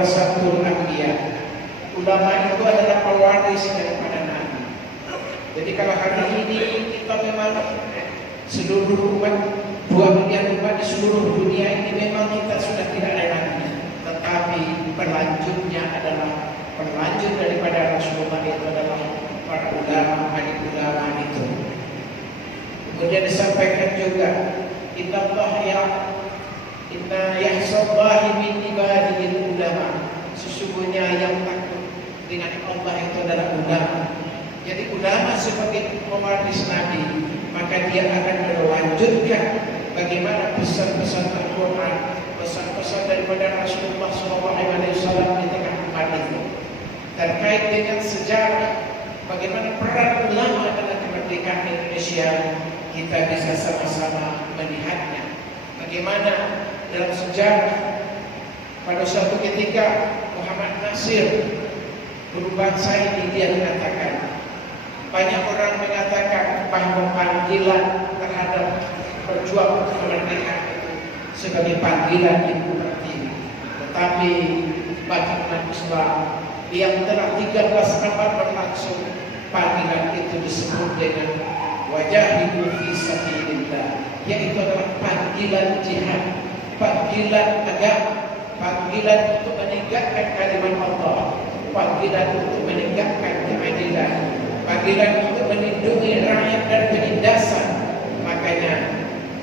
warasatul anbiya. Ulama itu adalah pewaris daripada Nabi. Jadi kalau hari ini kita memang seluruh umat 2 miliar umat di seluruh dunia ini memang kita sudah tidak ada lagi. Tetapi berlanjutnya adalah berlanjut daripada Rasulullah itu adalah para ulama, adik ulama itu. Kemudian disampaikan juga Inna yahsabahi min ibadil ulama. Sesungguhnya yang takut dengan Allah itu adalah ulama. Jadi ulama sebagai pewaris Nabi, maka dia akan melanjutkan bagaimana pesan-pesan Al-Quran, pesan-pesan daripada Rasulullah SAW di tengah umat itu. Terkait dengan sejarah, bagaimana peran ulama dalam kemerdekaan Indonesia, kita bisa sama-sama melihatnya. Bagaimana dalam sejarah pada suatu ketika Muhammad Nasir berbangsa ini dia mengatakan, banyak orang mengatakan bahwa panggilan terhadap berjuang kemerdekaan itu sebagai panggilan ibu pertiwi. Tetapi bagi umat Islam yang telah 13 abad berlangsung, panggilan itu disebut dengan wajahidu fi sabilillah, yaitu adalah panggilan jihad, panggilan agama, panggilan untuk menegakkan kalimat Allah, panggilan untuk menegakkan keadilan, panggilan untuk melindungi rakyat dari penindasan. Makanya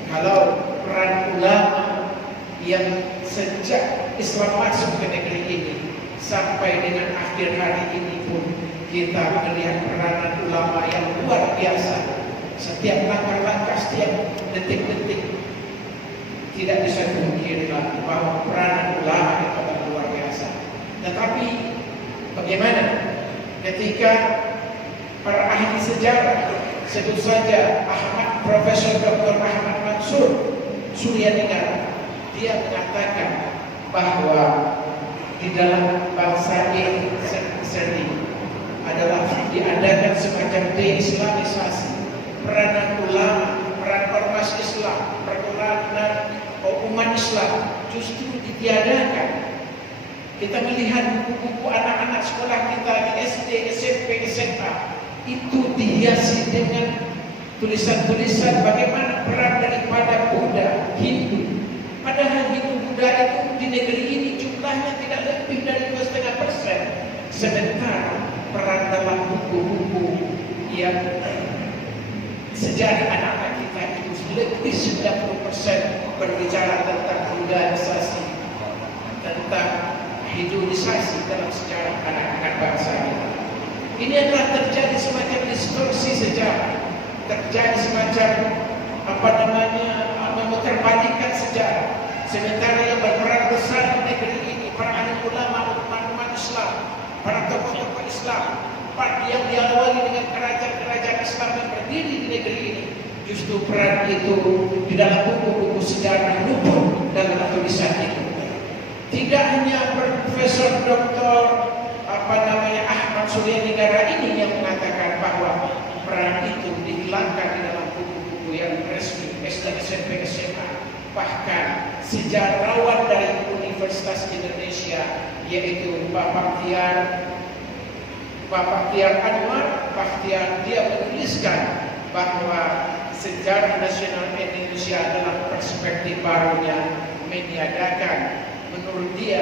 kalau peran ulama yang sejak Islam masuk ke negeri ini sampai dengan akhir hari ini pun kita melihat peranan ulama yang luar biasa. Setiap langkah-langkah, setiap detik-detik tidak bisa dipungkiri lagi bahwa peranan ulama itu adalah luar biasa. Tetapi bagaimana ketika para ahli sejarah, sebut saja Profesor Dr. Ahmad Mansur Suryanegara, dia mengatakan bahwa di dalam bangsa ini adalah diadakan semacam deislamisasi. Peranan ulama, peran ormas Islam, peranan umat Islam justru ditiadakan. Kita melihat buku-buku anak-anak sekolah kita di SD, SMP, SMA itu dihiasi dengan tulisan-tulisan bagaimana peran daripada Buddha, Hindu. Padahal Hindu Buddha itu di negeri ini jumlahnya tidak lebih dari 2,5%. Sementara peran dalam buku-buku yang sejarah anak-anak kita itu lebih 90% berbicara tentang Buddhaisasi, tentang Hinduisasi dalam sejarah anak-anak bangsa kita. Ini adalah terjadi semacam distorsi sejarah, terjadi semacam memutarbalikkan sejarah. Sementara yang berperan besar di negeri ini para ahli ulama, umat Islam, para tokoh-tokoh Islam, yang diawali dengan kerajaan-kerajaan Islam yang berdiri di negeri ini, justru peran itu di dalam buku-buku sejarah luput dalam tulisan itu. Tidak hanya Profesor Dr. Ahmad Suryanegara ini yang mengatakan bahwa peran itu dihilangkan di dalam buku-buku yang resmi SD, SMP, SMA. Bahkan sejarawan dari Universitas Indonesia, yaitu Bapak Tiar Anwar Bakhtiar, dia menuliskan bahwa sejarah nasional Indonesia adalah perspektif barunya meniadakan. Menurut dia,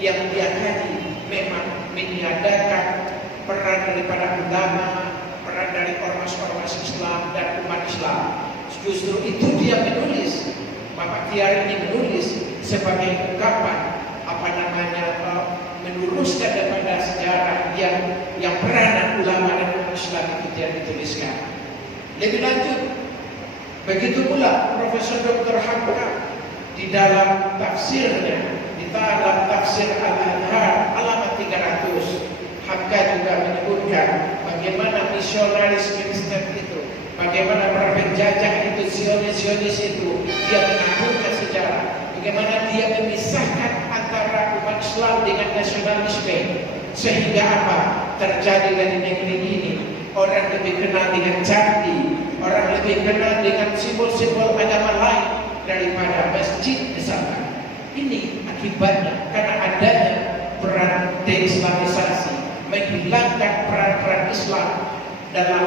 yang dia kaji memang meniadakan peran daripada ulama, peran dari ormas-ormas Islam dan umat Islam. Justru itu dia menulis, Bapak Tiar ini menulis sebagai ungkapan meluruskan daripada sejarah yang peranan ulama dan umat Islam itu dia dituliskan. Lebih lanjut, begitu pula Profesor Dr. Hamka di dalam tafsirnya, di dalam tafsir Al-Anhar halaman 300, Hamka juga menyebutkan bagaimana misionaris Kristen itu, bagaimana para penjajah itu, Zionis itu, dia mengaburkan sejarah, bagaimana dia memisahkan antara umat Islam dengan nasionalisme, sehingga apa terjadi dari negeri ini. Orang lebih kenal dengan candi, orang lebih kenal dengan simbol-simbol agama lain daripada masjid misalkan. Ini akibatnya karena adanya peran deislamisasi, menghilangkan peran-peran Islam dalam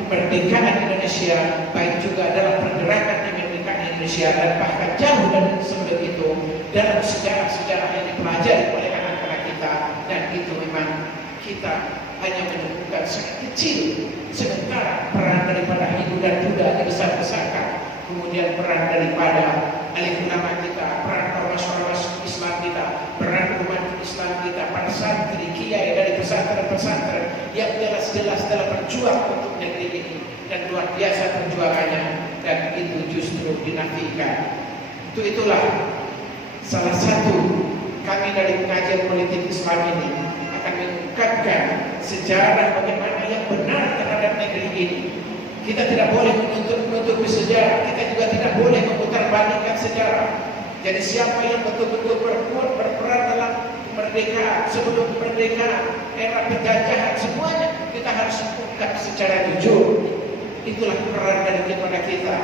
kemerdekaan Indonesia, baik juga dalam pergerakan kemerdekaan Indonesia, dan bahkan jauh dari sebelum itu dalam sejarah-sejarah yang dipelajari oleh anak-anak kita. Dan itu memang kita hanya menemukan sangat kecil, sementara peran daripada Hindu dan Buddha dibesar-besarkan, kemudian peran daripada alim ulama kita, peran ormas-ormas Islam kita, peran umat Islam kita, para santri, kiai dari pesantren-pesantren yang jelas-jelas dalam berjuang untuk negeri ini, dan luar biasa perjuangannya, dan itu justru dinafikan. Itulah salah satu kami dari pengajian politik Islam ini akan mengungkapkan sejarah bagaimana yang benar terhadap negeri ini. Kita tidak boleh menutupi sejarah, kita juga tidak boleh memutarbalikkan sejarah. Jadi siapa yang betul-betul berperan dalam kemerdekaan, sebelum kemerdekaan, era penjajahan, semuanya kita harus ungkap secara jujur. Itulah peran dari kita.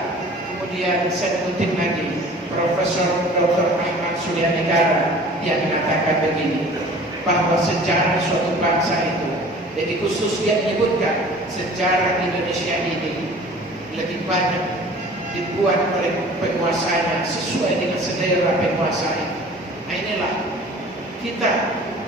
Kemudian saya kutip lagi Profesor Dr. Ahmad Suryadegara yang mengatakan begini, bahwa sejarah suatu bangsa itu, jadi khusus dia menyebutkan sejarah Indonesia ini lebih banyak dibuat oleh penguasanya sesuai dengan selera penguasa itu. Nah, inilah kita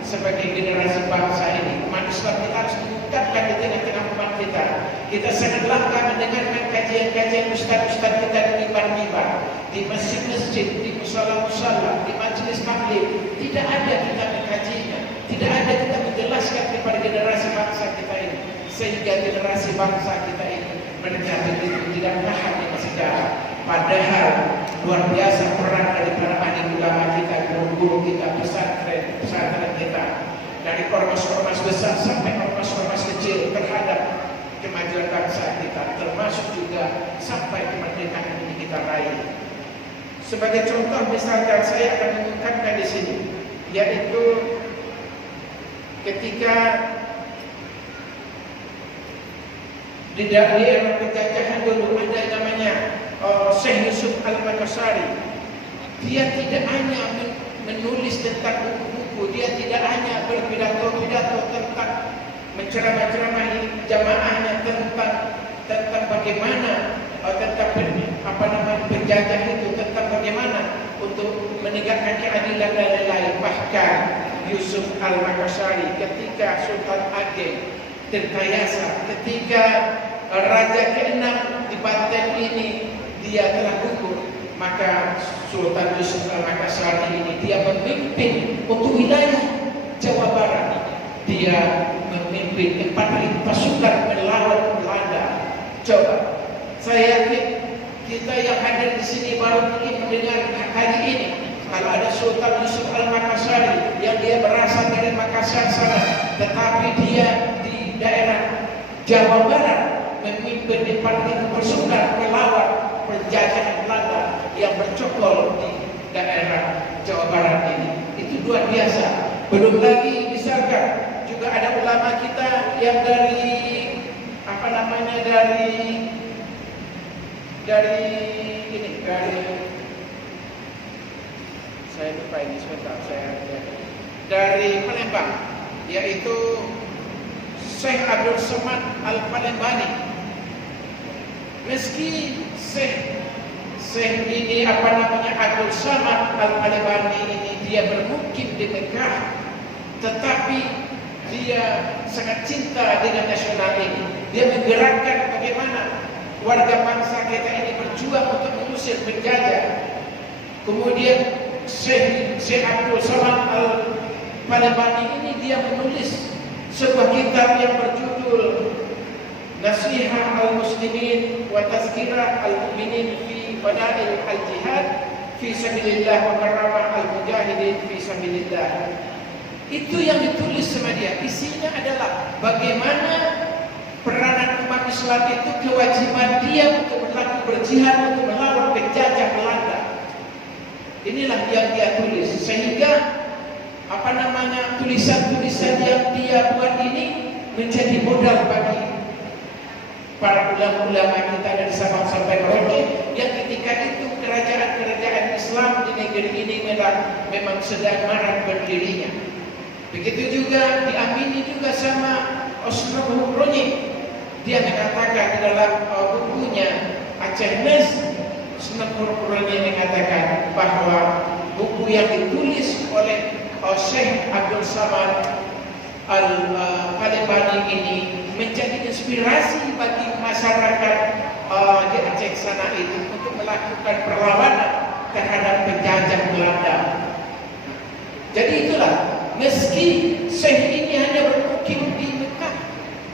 sebagai generasi bangsa ini, umat Islam, kita harus mengungkapkan di tengah-tengah umat kita. Kita sangat langka mendengarkan kajian-kajian ustaz-ustaz kita di mimbar-mimbar, di masjid-masjid, di musala-musala, di majelis taklim. Tidak ada kita mengkajinya, tidak ada kita menjelaskan kepada generasi bangsa kita ini, sehingga generasi bangsa kita ini mereka begitu tidak paham dengan sejarah. Padahal luar biasa peran dari para alim ulama kita, guru-guru kita, pesantren kita, dari ormas-ormas besar sampai ormas-ormas kecil terhadap kemajuan bangsa kita, termasuk juga sampai kemerdekaan ini kita raih. Sebagai contoh misalkan saya akan mengungkapkan di sini, yaitu ketika di era penjajahan dulu ada yang namanya Syekh Yusuf Al-Makassari. Dia tidak hanya menulis tentang buku-buku, dia tidak hanya berpidato-pidato tentang menceramah-ceramahi jamaahnya tentang bagaimana penjajah itu, tentang bagaimana untuk menegakkan keadilan dan lain-lain. Bahkan Yusuf Al-Makassari ketika Sultan Ageng Tirtayasa, ketika Raja ke-6 di Banten ini dia telah gugur, maka Sultan Yusuf Al-Makassari ini dia memimpin untuk wilayah Jawa Barat. Dia memimpin 4.000 pasukan melawan Belanda. Coba, saya yakin kita yang hadir di sini baru ingin mendengar hari ini kalau ada Sultan Yusuf Al-Makassari yang dia berasal dari Makassar sana, tetapi dia di daerah Jawa Barat memimpin 4.000 pasukan melawan penjajahan Belanda yang bercokol di daerah Jawa Barat ini. Itu luar biasa. Belum lagi misalkan juga ada ulama kita yang dari saya lupa ini sebentar, dari Palembang, yaitu Syekh Abdul Somad Al-Palembani. Meski Syekh ini Abdul Somad Al-Palembani ini dia bermukim di Mekah, tetapi dia sangat cinta dengan nasional ini. Dia menggerakkan bagaimana warga bangsa kita ini berjuang untuk mengusir penjajah. Kemudian Syekh Abdul Somad Al-Palembani ini dia menulis sebuah kitab yang berjudul Nasihah Al-Muslimin wa Tazkirah Al-Mu'minin fi Fadail Al-Jihad fi Sabilillah wa Karamah Al-Mujahidin fi Sabilillah. Itu yang ditulis sama dia. Isinya adalah bagaimana peranan umat Islam itu, kewajiban dia untuk berjihad untuk melawan penjajah Belanda. Inilah yang dia tulis, sehingga tulisan-tulisan yang dia buat ini menjadi modal bagi para ulama-ulama kita dari Sabang sampai Merauke, yang ketika itu kerajaan-kerajaan Islam di negeri ini memang sedang marak berdirinya. Begitu juga diamini juga sama Osman Hubroni. Dia mengatakan dalam bukunya Aceh Mes, Osman Hubroni mengatakan bahwa buku yang ditulis oleh Syekh Abdul Samad Al-Palembani ini menjadi inspirasi bagi masyarakat di Aceh sana itu untuk melakukan perlawanan terhadap penjajah Belanda. Jadi itulah, meski Syekh ini hanya bermukim di Mekah,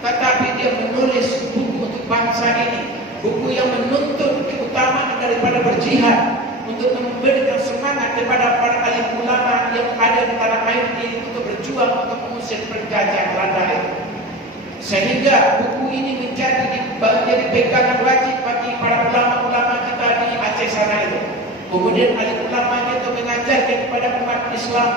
tetapi dia menulis buku untuk bangsa ini, buku yang menuntut keutamaan daripada berjihad, untuk memberikan semangat kepada para alim ulama yang ada di tanah air ini untuk berjuang untuk mengusir penjajah Belanda itu. Sehingga buku ini menjadi pegangan wajib bagi para ulama-ulama kita di Aceh sana itu. Kemudian alim ulama itu mengajarkan kepada umat Islam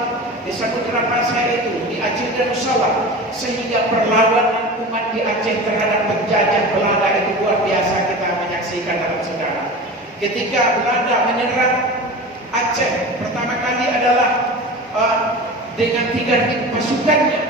di Samudra Pasai itu, di Aceh dan Sabah, sehingga perlawanan umat di Aceh terhadap penjajah Belanda itu luar biasa kita menyaksikan dalam sejarah. Ketika Belanda menyerang Aceh pertama kali adalah dengan 3.000 pasukannya,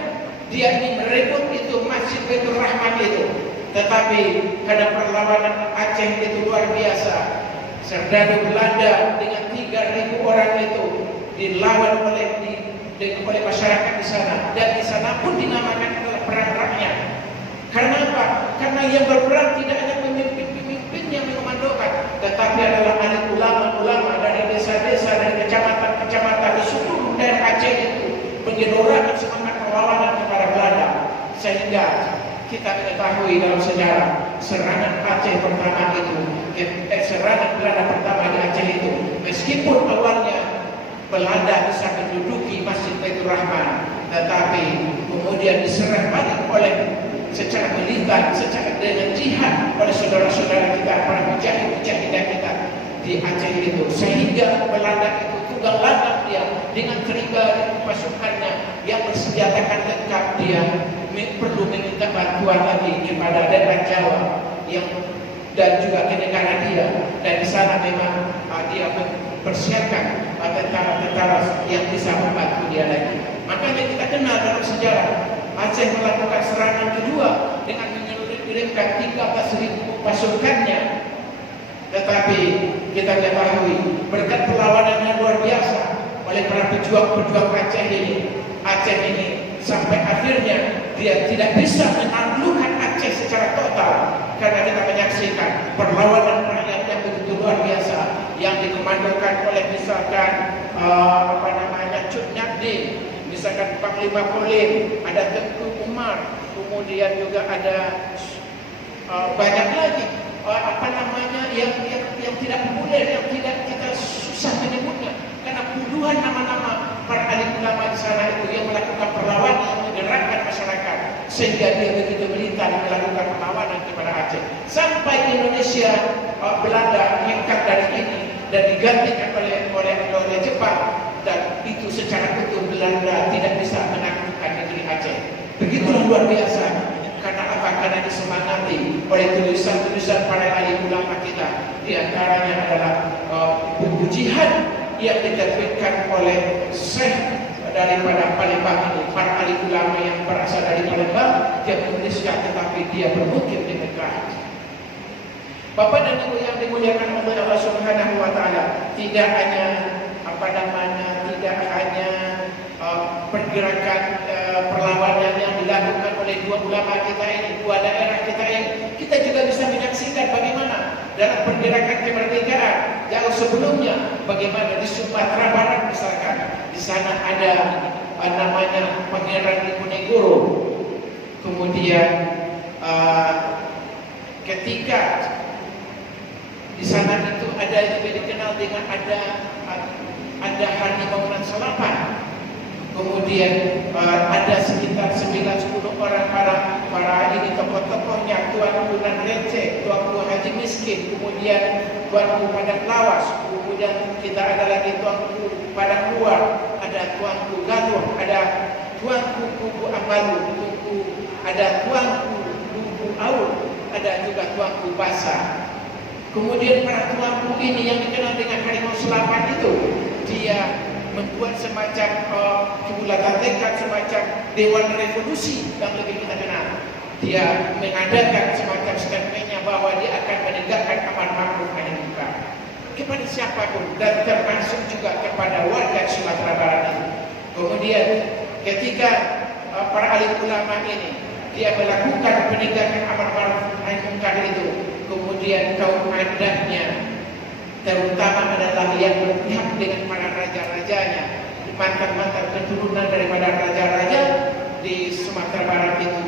dia ingin merebut itu Masjid Baitur Rahman itu. Tetapi karena perlawanan Aceh itu luar biasa, serdadu Belanda dengan 3.000 orang itu dilawan oleh masyarakat di sana, dan di sana pun dinamakan adalah perang rakyat. Karena apa? Karena yang berperang tidak hanya pemimpin yang mengomandokan, tetapi adalah alim ulama-ulama dari desa-desa, dari kecamatan-kecamatan di seluruh daerah Aceh itu menggelorakan semangat perlawanan kepada Belanda. Sehingga kita mengetahui dalam sejarah serangan Aceh pertama itu, serangan Belanda pertama di Aceh itu, meskipun awalnya Belanda bisa menduduki Masjid Baitur Rahman, tetapi kemudian diserang balik oleh secara militer, secara dengan jihad oleh saudara-saudara kita, para mujahid-mujahidah kita di Aceh itu, sehingga Belanda itu tunggang langgang dia dengan 3.000 pasukannya yang bersenjatakan lengkap. Dia perlu meminta bantuan lagi kepada daerah Jawa yang dan juga ke negara dia, dan di sana memang dia mempersiapkan tentara-tentara yang bisa membantu dia lagi. Makanya kita kenal dalam sejarah Aceh melakukan serangan kedua dengan mengirimkan 13.000 pasukannya. Tetapi kita ketahui berkat perlawanan yang luar biasa oleh para pejuang-pejuang Aceh ini sampai akhirnya dia tidak bisa menaklukkan Aceh secara total, karena kita menyaksikan perlawanan rakyat yang begitu luar biasa yang dikomandokan oleh misalkan Cut Nyadin, misalkan Panglima Kolim, ada Tengku Umar, kemudian juga ada banyak lagi yang tidak populer, yang tidak kita susah menyebutnya, karena puluhan nama-nama para alim ulama di sana itu yang melakukan perlawanan, yang menggerakkan masyarakat sehingga dia begitu militan melakukan perlawanan kepada Aceh, sampai Indonesia Belanda hengkang dari ini dan digantikan oleh Jepang, dan itu secara utuh Belanda tidak bisa menaklukkan negeri Aceh. Begitulah luar biasa. Karena apa? Karena disemangati oleh tulisan-tulisan para alim ulama kita. Di antaranya adalah buku jihad yang diterbitkan oleh Syekh daripada Palembang ini, para alim ulama yang berasal dari Palembang. Dia menuliskan, tetapi dia bermukim di Mekah. Bapak dan Ibu yang dimuliakan oleh Allah Subhanahu wa taala, tidak hanya tidak hanya pergerakan perlawanan yang dilakukan oleh dua ulama kita ini, dua daerah kita ini, kita juga bisa menyaksikan bagaimana dalam pergerakan kemerdekaan jauh sebelumnya, bagaimana di Sumatera Barat misalkan, di sana ada namanya Pangeran Diponegoro. Kemudian ketika di sana itu ada juga dikenal dengan ada Hari Bangunan Salapan. Kemudian ada sekitar 9-10 orang para ini tokoh-tokohnya, Tuanku Nan Receh, Tuanku Haji Miskin, kemudian Tuanku Padang Lawas, kemudian kita ada lagi Tuanku Padang Luar, ada Tuanku Galuh, ada Tuanku Kubu Amalu, ada Tuanku Kubu Aul, ada juga Tuanku Basa. Kemudian para tuanku ini yang dikenal dengan Harimau Selapan itu, dia membuat semacam bulatan tekad, semacam dewan revolusi yang lebih kita kenal. Dia mengadakan semacam statementnya bahwa dia akan menegakkan amar ma'ruf nahi munkar kepada siapapun dan termasuk juga kepada warga Sumatera Barat itu. Kemudian ketika para alim ulama ini dia melakukan penegakan amar ma'ruf nahi munkar itu, kemudian kaum adatnya terutama adalah yang berpihak dengan para raja-rajanya, mantan-mantan keturunan daripada raja-raja di Sumatera Barat itu,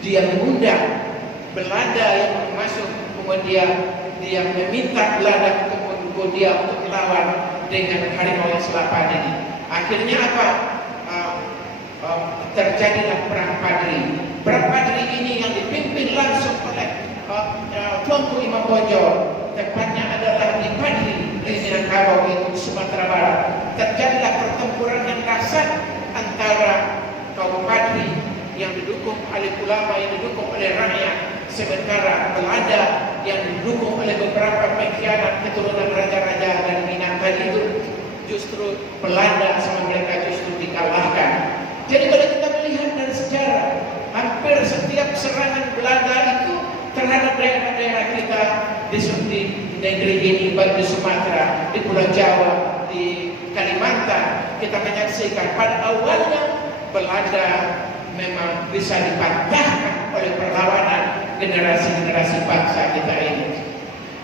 dia mengundang Belanda yang masuk, kemudian dia meminta Belanda untuk mendukung dia untuk melawan dengan harimau yang selapan ini. Akhirnya apa? Terjadilah perang Padri. Perang Padri ini yang dipimpin langsung oleh Tuanku Imam Bonjol, tepatnya adalah di Padri, di Minangkabau itu Sumatera Barat. Terjadilah pertempuran yang dahsyat antara kaum Padri yang didukung oleh ulama, yang didukung oleh rakyat, sementara Belanda yang didukung oleh beberapa pengkhianat keturunan raja-raja dan Minang tadi itu, justru Belanda sama mereka justru dikalahkan. Jadi kalau kita melihat dari sejarah, hampir setiap serangan Belanda itu terhadap daerah-daerah kita di negeri ini, baik di Sumatera, di Pulau Jawa, di Kalimantan, kita menyaksikan pada awalnya Belanda memang bisa dipatahkan oleh perlawanan generasi-generasi bangsa kita ini.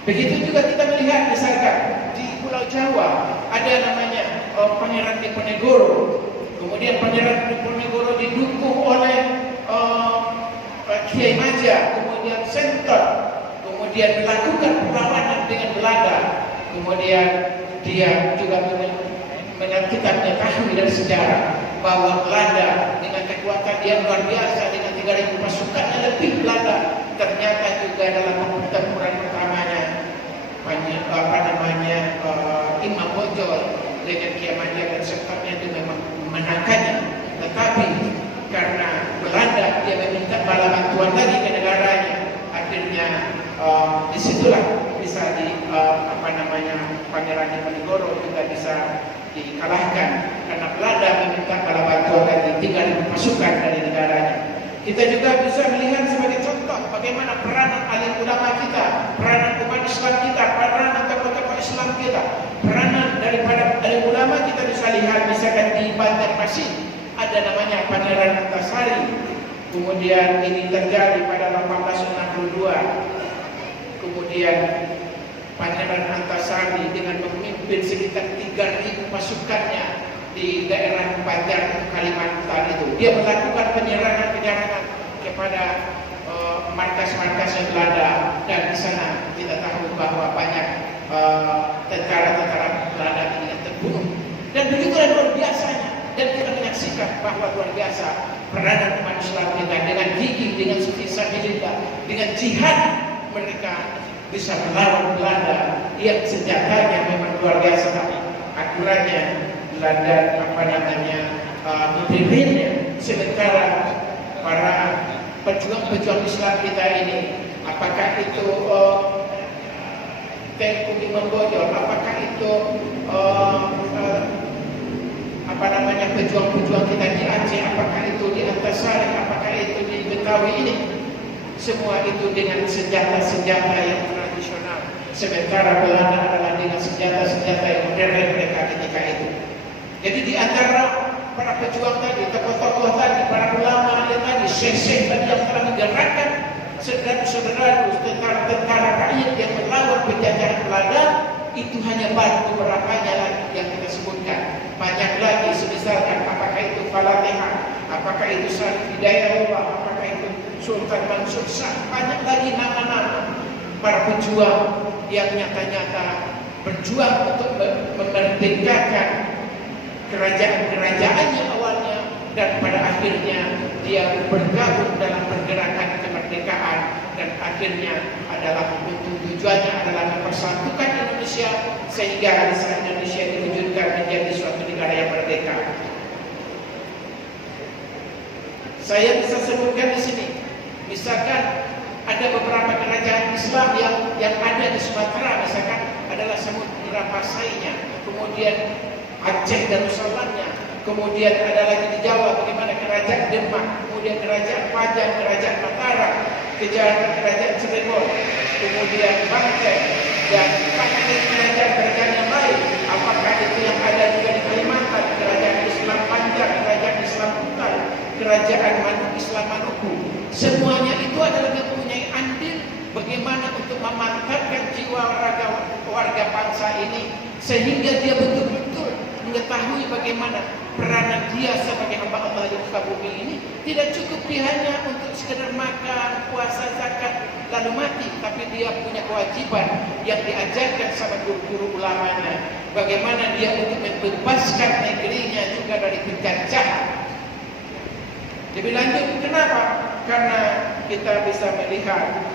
Begitu juga kita melihat misalkan di Pulau Jawa ada namanya Pangeran Diponegoro. Kemudian Pangeran Diponegoro didukung oleh Kiai Maja, kemudian Senton, kemudian melakukan perlawanan dengan Belanda. Kemudian dia juga kita mengetahui dari sejarah bahwa Belanda dengan kekuatan dia luar biasa, dengan 3.000 pasukannya lebih Belanda, ternyata juga dalam pertempuran pertamanya Imam Bonjol dengan Kiai Maja dan Sentonnya itu memang memenangkannya. Tetapi karena Belanda dia meminta bala bantuan lagi ke negaranya, akhirnya disitulah bisa Pangeran Diponegoro juga bisa dikalahkan karena Belanda meminta bala bantuan dari 3.000 pasukan dari negaranya. Kita juga bisa melihat sebagai contoh bagaimana peranan alim ulama kita, peranan umat Islam kita, peranan tokoh-tokoh Islam kita, peranan daripada alim ulama kita bisa lihat misalkan di Banjarmasin ada namanya Pangeran Antasari. Kemudian ini terjadi pada 1862. Kemudian Pangeran Antasari dengan memimpin sekitar 3.000 pasukannya di daerah Banjar Kalimantan itu, dia melakukan penyerangan kepada markas-markas Belanda, dan di sana kita tahu bahwa banyak tentara-tentara Belanda ini terbunuh. Dan begitulah luar biasanya, dan kita menyaksikan bahwa luar biasa peranan umat Islam kita dengan gigih, dengan fisabilillah, dengan jihad mereka bisa melawan Belanda yang senjatanya memang luar biasa, tapi aturannya Belanda memimpinnya. Sementara para pejuang-pejuang Islam kita ini, apakah itu Tengku Imam Bonjol, apakah itu pejuang-pejuang kita di Aceh, apakah itu di Antasari, apakah itu di Betawi ini, semua itu dengan senjata-senjata yang tradisional. Sementara Belanda adalah dengan senjata-senjata yang modern mereka ketika itu. Jadi di antara para pejuang tadi, tokoh-tokoh tadi, para ulama tadi, syekh-syekh tadi yang telah menggerakkan saudara-saudara tentara rakyat yang melawan penjajahan Belanda, itu hanya baru beberapanya lagi yang kita sebutkan. Banyak lagi, misalkan apakah itu Falatihah, apakah itu Syarif Hidayatullah, apakah itu Sultan Mansur Shah, banyak lagi nama-nama para pejuang yang nyata-nyata berjuang untuk memerdekakan kerajaan-kerajaannya awalnya, dan pada akhirnya dia bergabung dalam pergerakan kemerdekaan, dan akhirnya adalah tujuannya adalah mempersatukan Indonesia sehingga Indonesia diwujudkan menjadi suatu negara yang merdeka. Saya bisa sebutkan di sini, misalkan ada beberapa kerajaan Islam yang ada di Sumatera, misalkan adalah Samudra Pasainya, kemudian Aceh Darussalamnya, kemudian ada lagi di Jawa bagaimana kerajaan Demak, kemudian kerajaan Pajang, kerajaan Mataram, kerajaan Cirebon, kemudian Banten, dan kerajaan yang lain. Apakah itu yang ada juga di Kalimantan, kerajaan Islam Panjang, kerajaan Islam Kutai, kerajaan Islam Maluku. Semuanya itu adalah mempunyai andil bagaimana untuk memantapkan jiwa warga bangsa ini sehingga dia betul-betul mengetahui bagaimana peranan dia sebagai hamba Allah di muka bumi ini tidak cukup dia hanya untuk sekedar makan, puasa, zakat, lalu mati, tapi dia punya kewajiban yang diajarkan sama guru-guru ulamanya, bagaimana dia untuk membebaskan negerinya juga dari penjajahan. Lebih lanjut, kenapa? Karena kita bisa melihat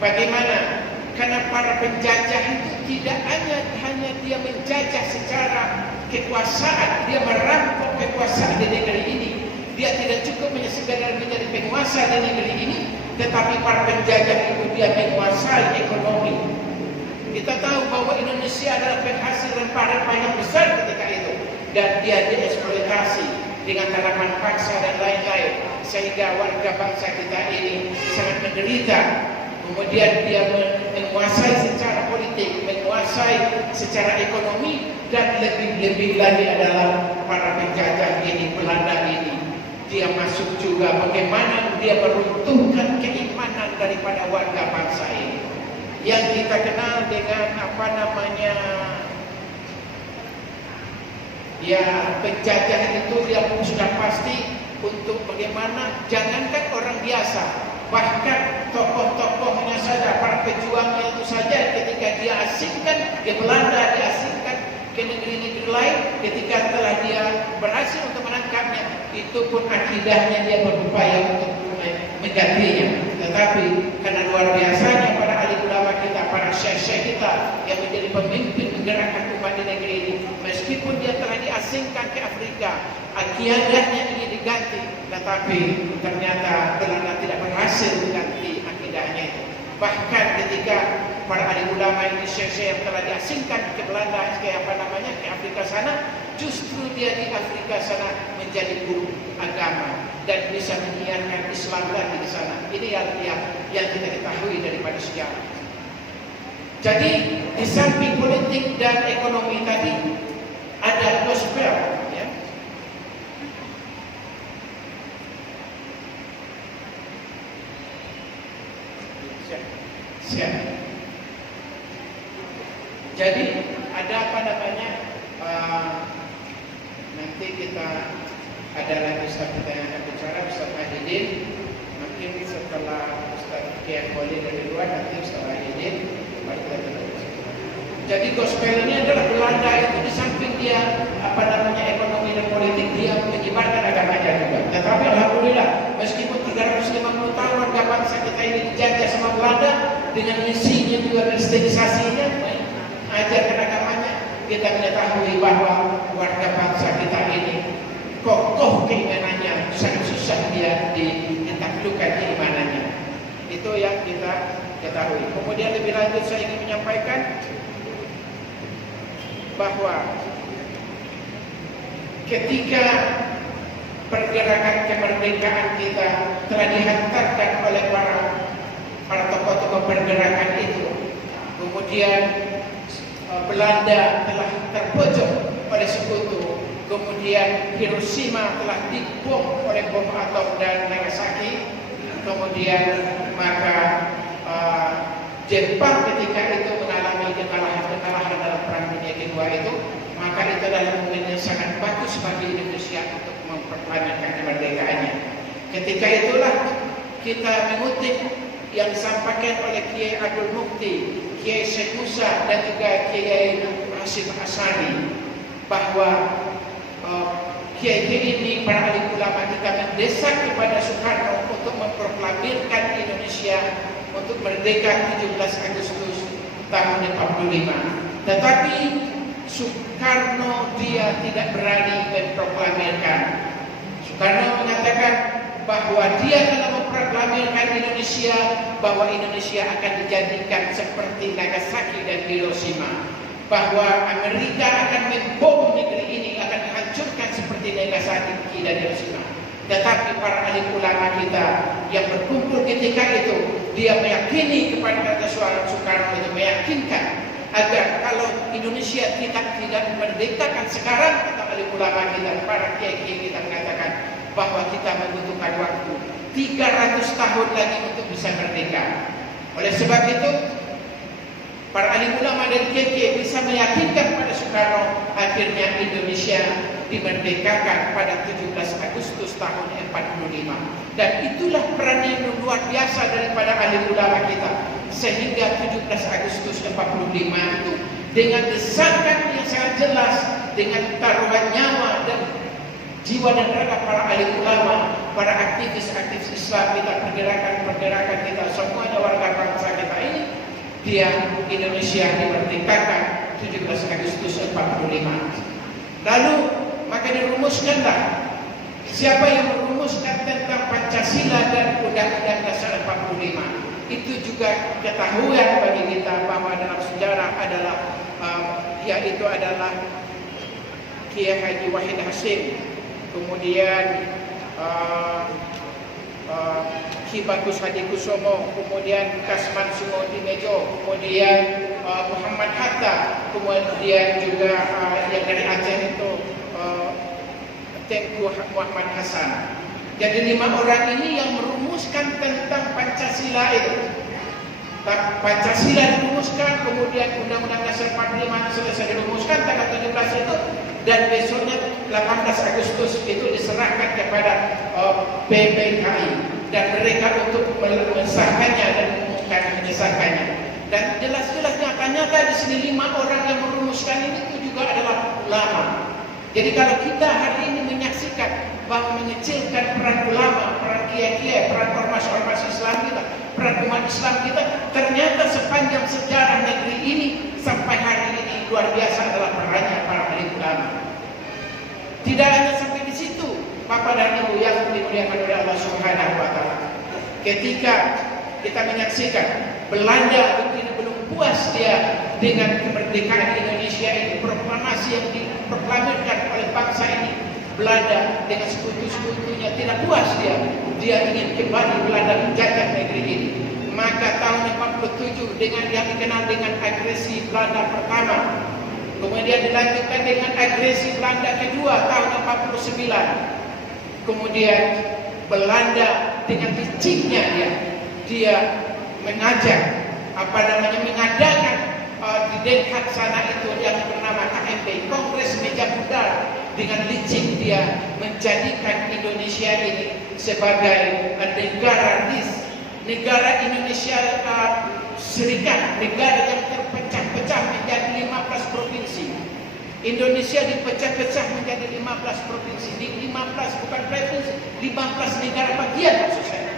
bagaimana karena para penjajah itu tidak hanya dia menjajah secara kekuasaan, dia merampok kekuasaan di negeri ini. Dia tidak cukup sekadar menjadi penguasa di negeri ini, tetapi para penjajah itu dia menguasai ekonomi. Kita tahu bahwa Indonesia adalah penghasil rempah-rempah yang besar ketika itu, dan dia dieksploitasi dengan tanaman paksa dan lain-lain, sehingga warga bangsa kita ini sangat menderita. Kemudian dia menguasai secara politik, menguasai secara ekonomi, dan lebih-lebih lagi adalah para penjajah ini, Belanda ini. Dia masuk juga bagaimana dia meruntuhkan keimanan daripada warga bangsa ini. Yang kita kenal dengan ya penjajah itu dia sudah pasti untuk bagaimana jangankan orang biasa, bahkan tokoh-tokohnya saja, para pejuangnya itu saja ketika dia asingkan ke Belanda, diasingkan ke negeri-negeri lain, ketika telah dia berhasil untuk menangkapnya, itu pun akidahnya dia berupaya untuk menggantinya. Tetapi karena luar biasanya para alim ulama kita, para syekh-syekh kita yang menjadi pemimpin menggerakkan umat di negeri ini, meskipun dia telah diasingkan ke Afrika, akidahnya ingin diganti, tetapi ternyata Belanda tidak berhasil mengganti akidahnya itu. Bahkan ketika para alim ulama ini, syekh-syekh yang telah diasingkan ke Belanda, ke Afrika sana, justru dia di Afrika sana menjadi guru agama dan bisa menyiarkan Islam lagi di sana. Ini yang kita ketahui daripada sejarah. Jadi di samping politik dan ekonomi tadi ada gospel, ya. Siap. Jadi ada nanti kita ada lagi Ustaz kita yang akan bicara, Ustaz Mahidin. Mungkin setelah Ustaz Kiai Khalil dari luar, nanti Ustaz Mahidin baru kita terus. Jadi gospel ini adalah Belanda itu di samping dia ekonomi dan politik, dia menyebarkan agamanya juga. Tetapi alhamdulillah meskipun 350 tahun warga bangsa kita ini dijajah sama Belanda dengan misinya juga kristenisasinya, ajarkan agamanya, kita mengetahui bahwa warga bangsa kita ini kokoh keimanannya, sangat susah dia ditaklukkan keimanannya. Itu yang kita ketahui. Kemudian lebih lanjut saya ingin menyampaikan bahwa ketika pergerakan kemerdekaan kita telah dihantarkan oleh para tokoh-tokoh pergerakan itu, kemudian Belanda telah terpojok oleh sekutu, kemudian Hiroshima telah dibom oleh bom atom dan Nagasaki, kemudian maka Jepang ketika itu mengalami kekalahan dalam Perang Dunia Kedua itu, maka itu adalah momen yang sangat bagus bagi Indonesia untuk mempertahankan kemerdekaannya. Ketika itulah kita mengutip yang disampaikan oleh Kiai Abdul Mukti, Kiai Syekh Musa, dan juga Kiai Hasyim Asy'ari, bahwa kiai-kiai ini, para alim ulama kita mendesak kepada Soekarno untuk memproklamirkan Indonesia untuk merdeka 17 Agustus tahun 45. Tetapi Soekarno dia tidak berani memproklamirkan. Soekarno mengatakan bahwa dia telah memproklamirkan Indonesia, bahwa Indonesia akan dijadikan seperti Nagasaki dan Hiroshima, bahwa Amerika akan tidak dilaksanakan. Tetapi para ahli ulama kita yang berkumpul ketika itu, dia meyakini kepada kata Soekarno itu, meyakinkan agar kalau Indonesia tidak merdekakan sekarang, kata ahli ulama kita, para kiai-kiai kita mengatakan bahwa kita membutuhkan waktu 300 tahun lagi untuk bisa merdeka. Oleh sebab itu, para ahli ulama dan kiai-kiai bisa meyakinkan pada Soekarno akhirnya Indonesia dimerdekakan pada 17 Agustus tahun 45. Dan itulah peran yang luar biasa daripada ahli ulama kita. Sehingga 17 Agustus 45 itu dengan desakan yang sangat jelas, dengan taruhan nyawa dan jiwa dan raga para ahli ulama, para aktivis-aktivis Islam kita, pergerakan-pergerakan kita, semuanya warga bangsa kita ini, dia Indonesia dimerdekakan 17 Agustus 45. Lalu maka dirumuskanlah, siapa yang merumuskan tentang Pancasila dan Undang-Undang Dasar 45. Itu juga ketahuan bagi kita bahwa dalam sejarah adalah yaitu adalah Kiai Haji Wahid Hasyim, kemudian Ki Bagus Hadi Kusumo, kemudian Kasman Sumodimejo, kemudian Muhammad Hatta, kemudian juga yang dari Aceh itu Tengku Muhammad Hasan. Jadi 5 orang ini yang merumuskan tentang Pancasila itu. Pancasila dirumuskan, kemudian Undang-Undang Dasar 45 selesai dirumuskan tanggal 17 itu, dan besoknya 18 Agustus itu diserahkan kepada PPKI dan mereka untuk mensahkannya dan menyesahkannya. Dan jelas-jelas nyata-nyata di sini 5 orang yang merumuskan ini itu juga adalah ulama. Jadi kalau kita hari ini menyaksikan bahwa mengecilkan peran ulama, peran kiai-kiai, peran ormas-ormas Islam kita, peran umat Islam kita, ternyata sepanjang sejarah negeri ini sampai hari ini luar biasa adalah perannya para ahli ulama. Tidak hanya sampai di situ, Bapak dan Ibu yang dimuliakan oleh Allah Subhanahu wa taala. Ketika kita menyaksikan Belanda belum puas dia dengan kemerdekaan Indonesia ini, proklamasi yang diproklamirkan oleh bangsa ini, Belanda dengan sekutu-sekutunya tidak puas dia ingin kembali Belanda menjajah negeri ini. Maka tahun 47 dengan yang dikenal dengan agresi Belanda pertama, kemudian dilanjutkan dengan agresi Belanda kedua tahun 49. Kemudian Belanda dengan liciknya dia mengajak mengadakan di Den Haag sana itu yang bernama KMP, Kongres Meja Pudar. Dengan licik dia menjadikan Indonesia ini sebagai negara Indonesia Serikat, negara yang terpecah-pecah menjadi 15 provinsi. Indonesia dipecah-pecah menjadi 15 provinsi, di 15 bukan provinsi, 15 negara bagian maksud saya.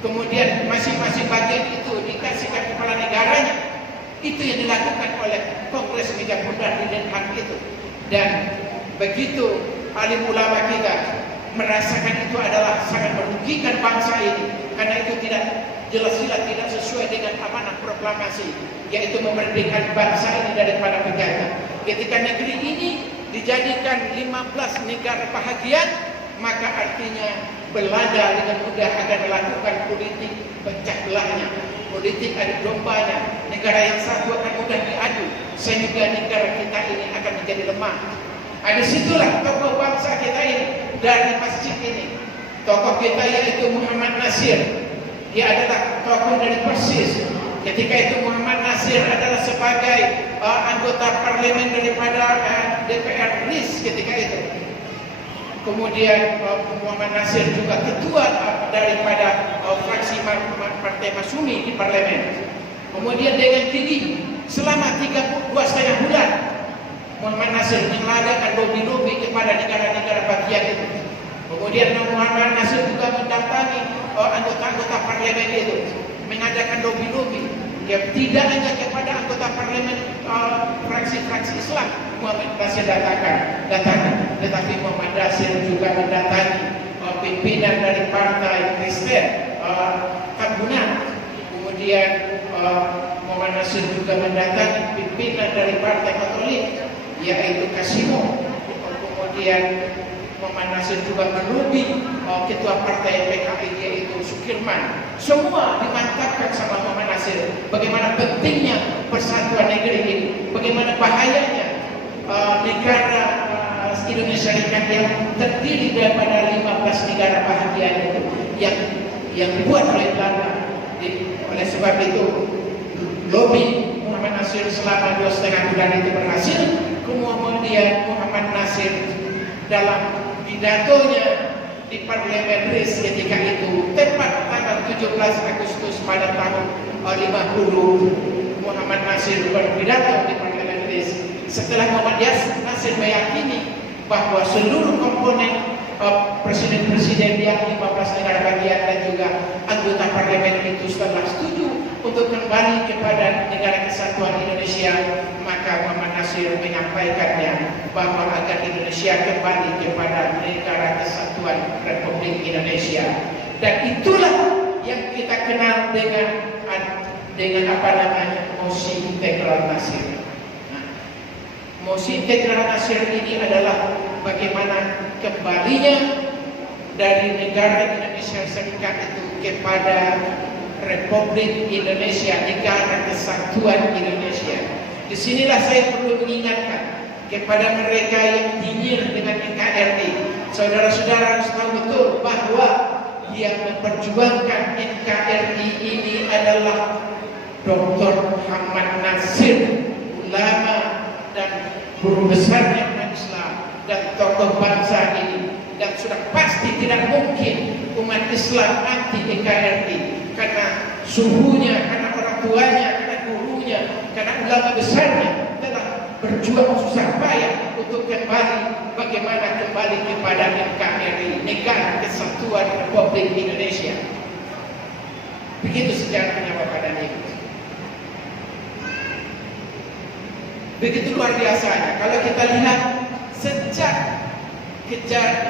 Kemudian masing-masing bagian itu dikasihkan kepala negaranya. Itu yang dilakukan oleh Kongres Meja Pudar di Den Haag itu. Dan begitu alim ulama kita merasakan itu adalah sangat merugikan bangsa ini, karena itu jelas-jelas tidak sesuai dengan amanah proklamasi, yaitu memerdekakan bangsa ini daripada penjajah. Ketika negeri ini dijadikan 15 negara bahagian, maka artinya Belanda dengan mudah akan melakukan politik pecah belahnya, politik adu dombanya. Negara yang satu akan mudah diadu, sehingga negara kita ini akan menjadi lemah. Di situlah tokoh bangsa kita ini dari masjid ini. Tokoh kita yaitu Muhammad Nasir. Dia adalah tokoh dari Persis. Ketika itu Muhammad Nasir adalah sebagai anggota parlemen daripada DPR RIS ketika itu. Kemudian Muhammad Nasir juga ketua daripada fraksi Partai Masyumi di parlemen. Kemudian dengan tinggi selama 3,5 bulan Muhammad Nasir mengadakan lobi-lobi kepada negara-negara bagian itu. Kemudian Muhammad Nasir juga mendatangi anggota-anggota parlemen itu, mengadakan lobi-lobi. Ya, tidak hanya kepada anggota parlemen fraksi-fraksi Islam Muhammad Nasir datangi, tetapi Muhammad Nasir juga mendatangi pimpinan dari Partai Kristen Kambunan. Kemudian Muhammad Nasir juga mendatangi pimpinan dari Partai Katolik yaitu Kasimo. Kemudian Muhammad Nasir juga melobi ketua partai PKI yaitu Sukirman. Semua dimantapkan sama Muhammad Nasir bagaimana pentingnya persatuan negeri ini, bagaimana bahayanya negara Indonesia yang terdiri daripada 15 negara bahagian itu yang dibuat oleh Belanda. Oleh sebab itu lobby Muhammad Nasir selama 2,5 bulan itu berhasil. Kemudian Muhammad Nasir dalam pidatonya di Parlemen RIS ketika itu tepat tanggal 17 Agustus pada tahun 50, Muhammad Nasir berpidato di Parlemen RIS. Setelah Muhammad Nasir meyakini bahwa seluruh komponen presiden-presiden yang 15 negara bagian dan juga anggota parlemen itu telah setuju untuk kembali kepada negara kesatuan Indonesia, maka Muhammad Nasir menyampaikannya bahwa agar Indonesia kembali kepada negara kesatuan Republik Indonesia. Dan itulah yang kita kenal dengan apa namanya mosi integral Nasir. Mosi integral Nasir ini adalah bagaimana kembalinya dari negara Indonesia Serikat itu kepada Republik Indonesia, negara kesatuan Indonesia. Disinilah saya perlu mengingatkan kepada mereka yang nyinyir dengan NKRI. Saudara-saudara harus tahu betul bahwa yang memperjuangkan NKRI ini adalah Dr. Muhammad Nasir, ulama dan guru besarnya umat Islam dan tokoh bangsa ini. Dan sudah pasti tidak mungkin umat Islam anti NKRI karena suhunya, karena orang tuanya, karena gurunya, karena ulama besarnya telah berjuang susah payah untuk kembali, bagaimana kembali kepada NKRI, Negara Kesatuan Republik Indonesia. Begitu sejarahnya Bapak dan Ibu. Begitu luar biasanya. Kalau kita lihat sejak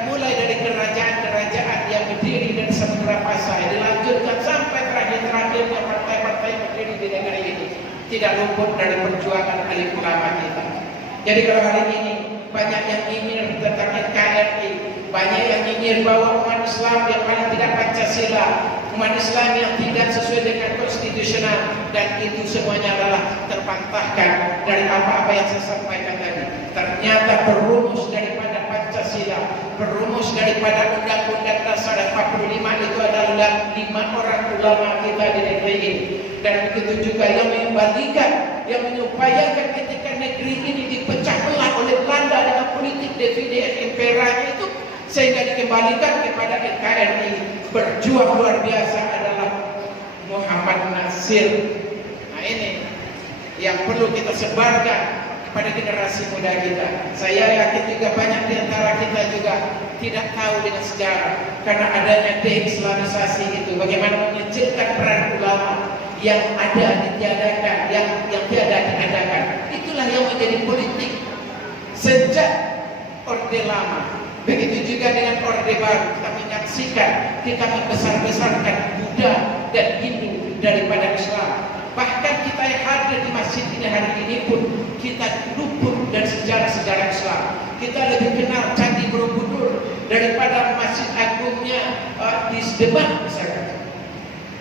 mulai dari kerajaan-kerajaan yang berdiri dari Samudra Pasai dilanjutkan sampai terakhir-terakhirnya partai-partai yang berdiri di negeri ini tidak luput dari perjuangan alim ulama kita. Jadi kalau hari ini banyak yang nyinyir tentang NKRI, banyak yang nyinyir bahwa umat Islam yang paling tidak Pancasila, umat Islam yang tidak sesuai dengan konstitusional, dan itu semuanya adalah terbantahkan dari apa-apa yang saya sampaikan tadi. Ternyata berumus daripada Pancasila, berumus daripada Undang-Undang Dasar 45 itu adalah 5 orang ulama kita di negeri ini. Dan begitu juga yang mengembalikan, yang mengupayakan ketika negeri ini dipecah belah oleh Belanda dengan politik divide et impera itu, sehingga dikembalikan kepada NKRI. Berjuang luar biasa adalah Muhammad Nasir. Nah ini yang perlu kita sebarkan kepada generasi muda kita. Saya yakin juga banyak di antara kita juga tidak tahu dengan sejarah karena adanya deislamisasi itu, bagaimana mengecilkan peran ulama yang ada ditiadakan, yang tiada diadakan. Itulah yang menjadi politik sejak Orde Lama. Begitu juga dengan Orde Baru, kita menyaksikan, kita membesar-besarkan Buddha dan Hindu daripada Islam. Bahkan kita yang hadir di masjid ini hari ini pun kita luput dari sejarah-sejarah Islam. Kita lebih kenal Candi Borobudur daripada Masjid Agungnya di Demak misalkan.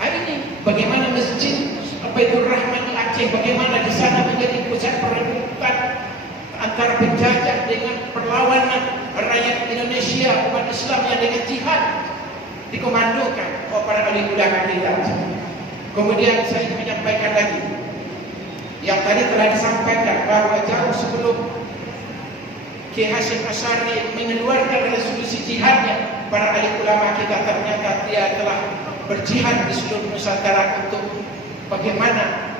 Hari ini bagaimana Masjid Baitur Rahman di Aceh, bagaimana di sana menjadi pusat perebutan antara penjajah dengan perlawanan rakyat Indonesia, umat Islam yang dengan jihad dikomandokan oleh para ahli ulama kita. Kemudian saya ingin menyampaikan lagi yang tadi telah disampaikan bahwa jauh sebelum Kiai Hasyim Asy'ari mengeluarkan resolusi jihadnya, para ahli ulama kita ternyata dia telah berjihad di seluruh Nusantara untuk bagaimana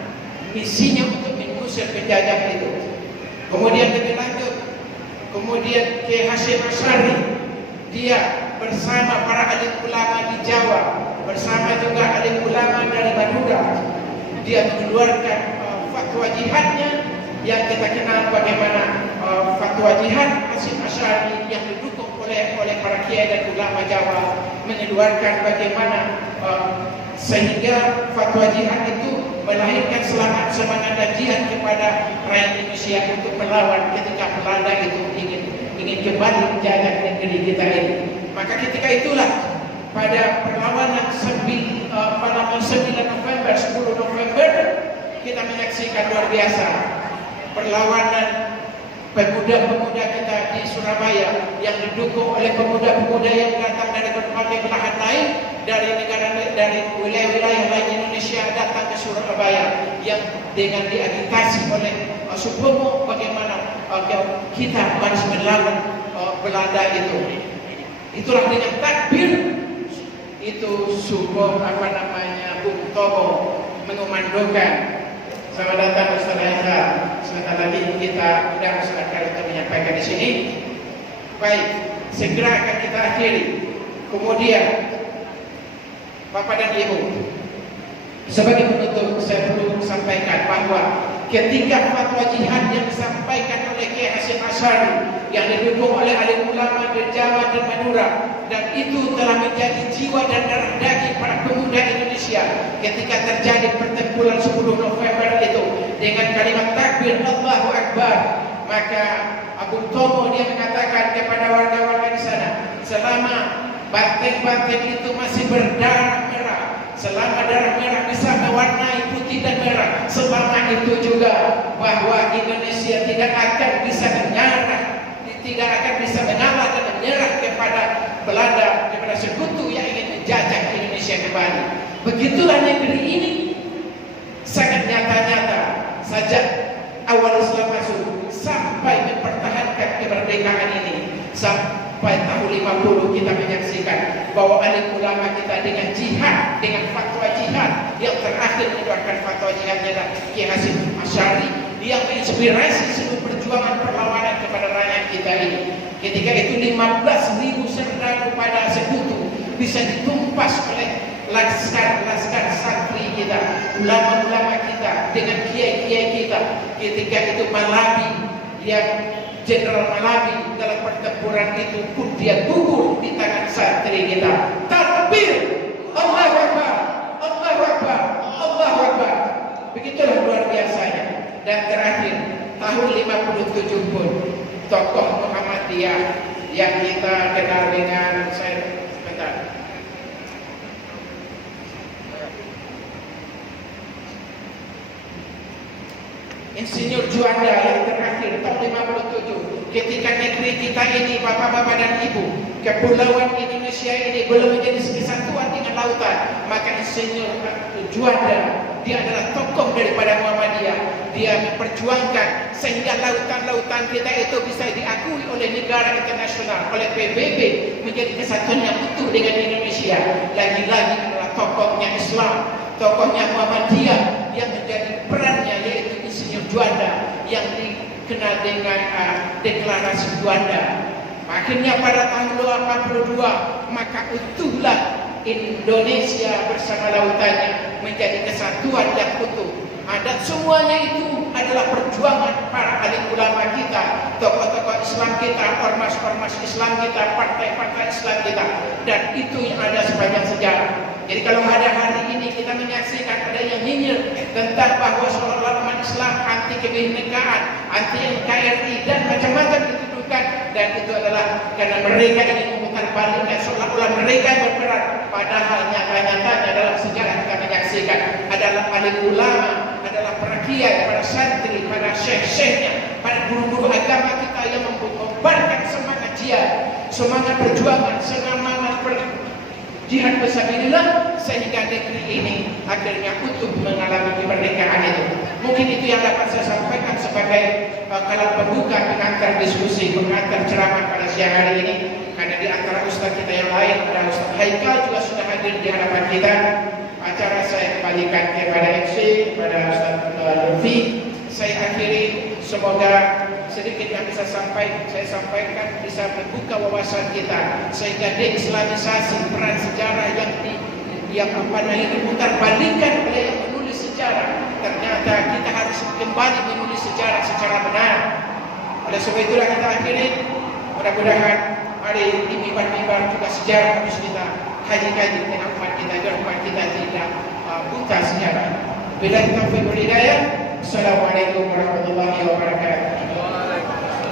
misinya untuk mengusir penjajah itu. Kemudian lebih lanjut, kemudian Kiai Hasyim Asy'ari dia bersama para alim ulama di Jawa, bersama juga alim ulama dari Madura, dia mengeluarkan fatwa jihadnya yang kita kenal bagaimana fatwa jihad Hasyim Asy'ari yang didukung oleh para kiai dan ulama Jawa, mengeluarkan bagaimana sehingga fatwa jihad itu melahirkan semangat dan jihad kepada rakyat Indonesia untuk melawan ketika Belanda itu ingin ingin kembali menjaga negeri kita ini. Maka ketika itulah pada perlawanan 9 November, 10 November kita menyaksikan luar biasa perlawanan pemuda-pemuda kita di Surabaya yang didukung oleh pemuda-pemuda yang datang dari berbagai belahan lain, dari wilayah-wilayah lain Indonesia datang ke Surabaya, yang dengan diagitasi oleh Supomo bagaimana kita harus melawan Belanda itu. Itulah dengan takbir itu Bung Tomo mengomandokan. Selamat datang Ustaz Aiza. Sebentar lagi kita undang Ustaz Aiza untuk menyampaikan di sini. Baik, segera akan kita akhiri. Kemudian Bapak dan Ibu, sebagai penutup saya perlu sampaikan bahwa ketika fatwa jihad yang disampaikan oleh Kiai Hasyim Asy'ari yang didukung oleh alim ulama di Jawa dan Madura, dan itu telah menjadi jiwa dan darah daging para pemuda Indonesia ketika terjadi pertempuran 10 November itu dengan kalimat takbir Allahu Akbar, maka Abu Tomo dia mengatakan kepada warga-warga di sana, selama banteng-banteng itu masih berdarah merah, selama darah merah bisa mewarnai putih dan merah, selama itu juga bahwa Indonesia tidak akan bisa menyerah, tidak akan bisa mengalah dan menyerah kepada Belanda, kepada sekutu yang ingin menjajah Indonesia kembali. Begitulah negeri ini sangat nyata-nyata sejak awal Islam masuk sampai mempertahankan kemerdekaan ini. Sampai tahun 50 kita menyaksikan bahwa alim ulama kita dengan jihad, dengan fatwa jihad, yang terakhir mengeluarkan fatwa jihadnya adalah Kiai Hasyim Asy'ari yang menginspirasi seluruh perjuangan perlawanan kepada rakyat kita ini. Ketika itu 15.000 serta pada sekutu bisa ditumpas oleh laskar santri kita, ulama-ulama kita, dengan kiai-kiai kita. Ketika itu Malabi, yang Jenderal Malabi dalam pertempuran itu pun dia gugur di tangan santri kita. Takbir, Allahu Akbar, Allahu Akbar, Allahu Akbar. Begitulah luar biasanya. Dan terakhir tahun 57 pun tokoh Muhammadiyah yang kita kenal dengan Insinyur Juanda yang terakhir tahun 57, ketika negeri kita ini, bapak-bapak dan ibu, kepulauan Indonesia ini belum menjadi kesatuan dengan lautan, maka Insinyur Juanda dia adalah tokoh daripada Muhammadiyah. Dia memperjuangkan sehingga lautan-lautan kita itu bisa diakui oleh negara internasional, oleh PBB, menjadi kesatuan yang utuh dengan Indonesia. Lagi-lagi adalah tokohnya Islam, tokohnya Muhammadiyah yang menjadi perannya, yaitu Insinyur Juanda yang dikenal dengan deklarasi Juanda. Akhirnya pada tahun 82 maka utuhlah Indonesia bersama lautannya menjadi kesatuan yang utuh. Dan semuanya itu adalah perjuangan para alim ulama kita, tokoh-tokoh Islam kita, ormas-ormas Islam kita, partai-partai Islam kita, dan itu yang ada sepanjang sejarah. Jadi kalau ada hari ini kita menyaksikan ada yang nyinyir tentang bahwa seolah-olah umat Islam anti kebinekaan, anti NKRI dan macam-macam dituduhkan, dan itu adalah karena mereka ingin memutar balikkan seolah-olah mereka yang berperan, padahal nyata-nyatanya dalam sejarah kita menyaksikan adalah alim ulama, adalah para kiai, para santri, para syekh-syekhnya, para guru-guru agama kita yang membangun semangat jihad, semangat perjuangan, semangat jihad fisabilillah, sehingga negeri ini akhirnya utuh mengalami kemerdekaan itu. Mungkin itu yang dapat saya sampaikan sebagai kalau pembuka, pengantar diskusi, pengantar ceramah pada siang hari ini. Karena di antara ustaz kita yang lain ada Ustaz Haikal juga sudah hadir di hadapan kita. Acara saya kembalikan kepada MC, kepada Ustaz Lutfi. Saya akhiri, semoga sedikit yang bisa saya sampaikan bisa membuka wawasan kita sehingga deislamisasi peran sejarah yang diputar balikan oleh yang menulis sejarah. Ternyata kita harus kembali menulis sejarah secara benar. Oleh sebab itulah kita akhiri, mudah-mudahan hari di mimbar-mimbar juga sejarah harus kita kaji-kaji dengan umat kita agar umat kita tidak buta sejarah. Bila taufiq wal hidayah. Assalamualaikum warahmatullahi wabarakatuh.